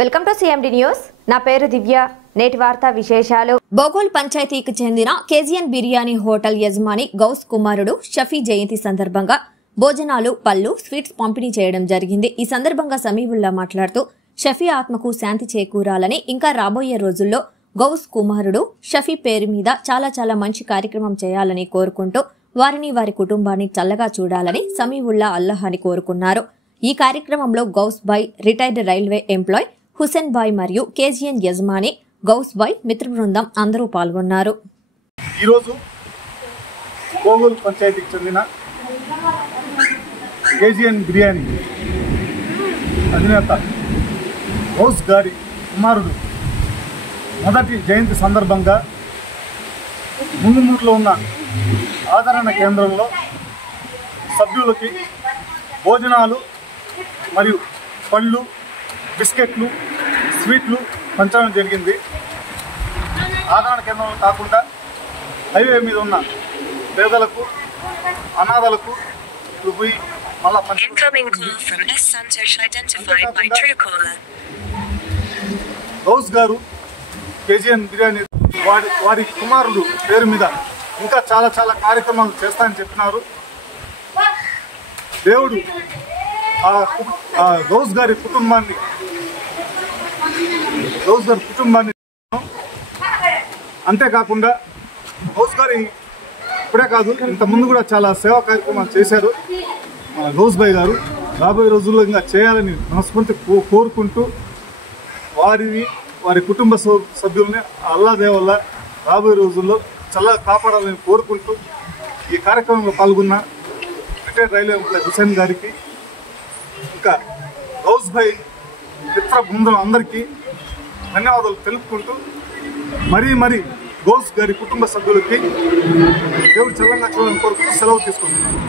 Welcome to CMD news. నా పేరు దివ్య. నేటి వార్తా విశేషాలు. బోగోల్ పంచాయతీకి చెందిన కేజీఎన్ బిర్యానీ హోటల్ యజమాని గౌస్ కుమారుడు షఫీ జయంతి సందర్భంగా భోజనాలు, పళ్ళు, స్వీట్స్ పంపిణీ చేయడం జరిగింది. ఈ సందర్భంగా సమీవుల్లా మాట్లాడుతూ షఫీ ఆత్మకు శాంతి చేకూరాలని, ఇంకా రాబోయే రోజుల్లో గౌస్ కుమారుడు షఫీ పేరు మీద చాలా మంచి కార్యక్రమం చేయాలని కోరుకుంటూ వారిని, వారి కుటుంబాన్ని చల్లగా చూడాలని సమీవుల్లా అల్లాహని కోరుకున్నారు. ఈ కార్యక్రమంలో Ghouse Bhai, retired railway employee Hussain Bhai మరియు కేజీఎన్ యజమాని గౌస్ బాయ్ మిత్ర బృందం అందరూ పాల్గొన్నారు. ఈరోజు బోగోల్ పంచాయతీకి చెందిన కేజీఎన్ బిర్యానీ అధినేత గౌస్ గారి కుమారుడు మొదటి జయంతి సందర్భంగా ముందుమూరులో ఉన్న ఆదరణ కేంద్రంలో సభ్యులకి భోజనాలు మరియు పళ్ళు, బిస్కెట్లు, స్వీట్లు పంచడం జరిగింది. ఆదరణ కేంద్రంలో కాకుండా హైవే మీద ఉన్న పేదలకు, అనాథలకు పోయి మళ్ళా గౌస్ గారు కేజీఎన్ బిర్యానీ వారి కుమారుడు పేరు మీద ఇంకా చాలా కార్యక్రమాలు చేస్తానని చెప్పినారు. దేవుడు గౌస్ గారి కుటుంబాన్ని అంతేకాకుండా గౌస్ గారి ఇప్పుడే కాదు, ఇంత ముందు కూడా చాలా సేవా కార్యక్రమాలు చేశారు మన గౌస్ బాయ్ గారు. రాబోయే రోజుల్లో ఇంకా చేయాలని మనస్ఫూర్తి కోరుకుంటూ వారి కుటుంబ సభ్యుల్ని అల్లా దేవల్ల రాబోయే రోజుల్లో చల్లగా కాపాడాలని కోరుకుంటూ ఈ కార్యక్రమంలో పాల్గొన్న రిటైర్డ్ రైల్వే ఎంప్లాయ్ హుసేన్ గారికి, ఇంకా గౌస్ బాయ్ మిత్ర బృందం అందరికీ ధన్యవాదాలు తెలుపుకుంటూ మరీ గౌస్ గారి కుటుంబ సభ్యులకి దేవుడు చల్లంగా చూడాలని కోరుకుంటూ సెలవు తీసుకుంటున్నాను.